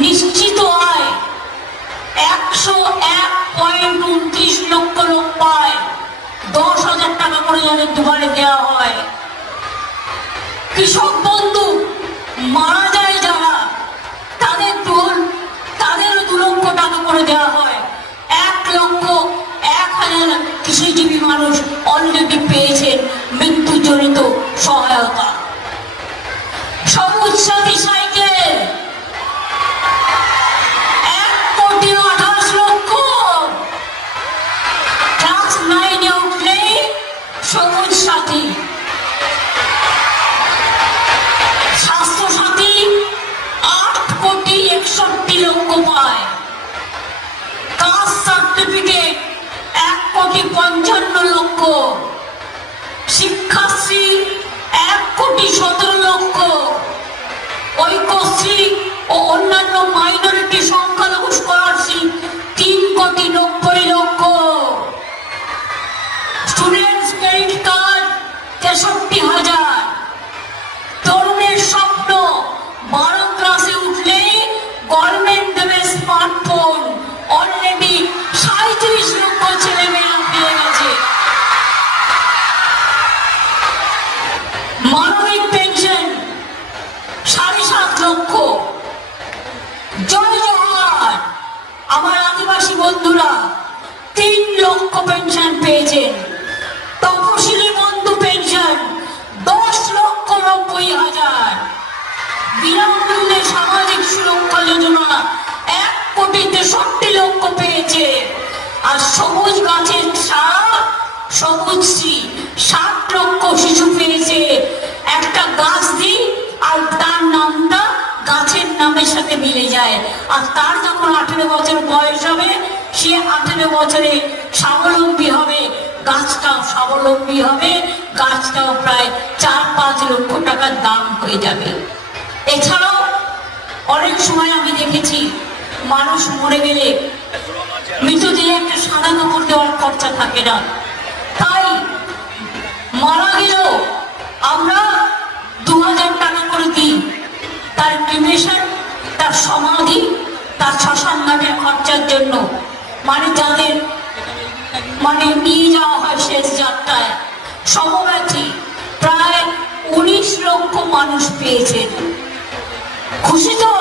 নিশ্চিত আয়। একশো এক পয়েন্ট উনত্রিশ লক্ষ লোক পায়। দশ হাজার টাকা করে যাদের দুবারে দেওয়া হয়। কৃষক বন্ধু, মারা যায় যারা, তাদের দোল তাদেরও দু লক্ষ টাকা করে দেওয়া হয়। এক লক্ষ এক হাজার কৃষিজীবী মানুষ অলরেডি পেয়েছেন মৃত্যুজনিত সহায়তা। amor. লক্ষ। জয় জওয়ান, আমার আদিবাসী বন্ধুরা, তিন লক্ষ পেনশন পেয়েছেন। তপশিলি বন্ধু পেনশন দশ লক্ষ নব্বই হাজার। বিনামূল্যে সামাজিক সুরক্ষা যোজনা, এক কোটি তেষট্টি লক্ষ পেয়েছে। আর সবুজ গাছের ছাড়া সবুজ ষাট লক্ষ শিশু পেয়েছে। একটা গাছ নামটা গাছের সাথে মিলে যায়। আর তার যখন আঠেরো বছর বয়স হবে, সে আঠেরো বছরে স্বাবলম্বী হবে, গাছটাও স্বাবলম্বী হবে, গাছটাও প্রায় চার পাঁচ লক্ষ টাকার দাম হয়ে যাবে। এছাড়াও অনেক সময় আমি দেখেছি, মানুষ মরে গেলে মৃতদেহে একটা সাদা কাপড় দেওয়ার খরচা থাকে না। তাই মারা গেলেও আমরা দু হাজার টাকা করে দিই তার ক্রিমেশন তার সমাধি তার শ্মশান ঘাটের খরচার জন্য মানে যাদের মানে নিয়ে যাওয়া হয় শেষ যাত্রায়। সমব্যথী প্রায় উনিশ লক্ষ মানুষ পেয়েছেন। খুশি তো?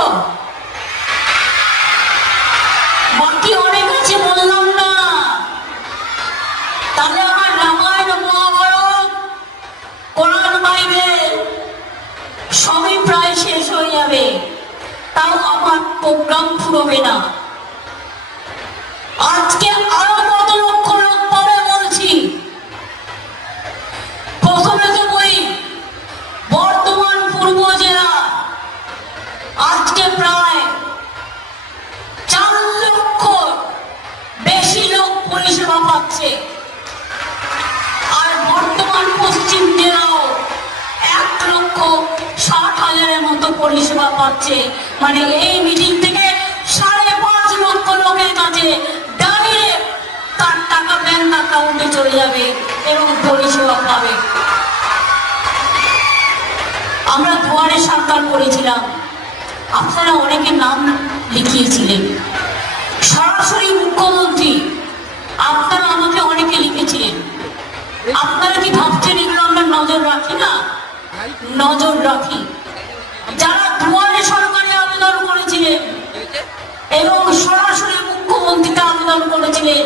বাকি অনেক আছে, বললাম না। তাহলে আমার রামায়ণ, মহাভারত, কোরআন, বাইবেল, সবই প্রায় শেষ হয়ে যাবে। তাও আমার প্রোগ্রাম ফুরবে না। পরিষেবা পাচ্ছে। মানে এই মিটিং থেকে সাড়ে পাঁচ লক্ষ লোকের কাছে দাঁড়িয়ে তার টাকা ব্যাংক অ্যাকাউন্টে চলে যাবে এবং পরিষেবা পাবে। আমরা দুয়ারে সরকার করেছিলাম। আপনারা অনেকে নাম লিখিয়েছিলেন। সরাসরি মুখ্যমন্ত্রী, আপনারা আমাকে অনেকে লিখেছিলেন। আপনারা কি ভাবছেন এগুলো আমরা নজর রাখি না? নজর রাখি। যারা দুয়ারে সরকারে আবেদন করেছিলেন এবং সরাসরি মুখ্যমন্ত্রীকে আবেদন করেছিলেন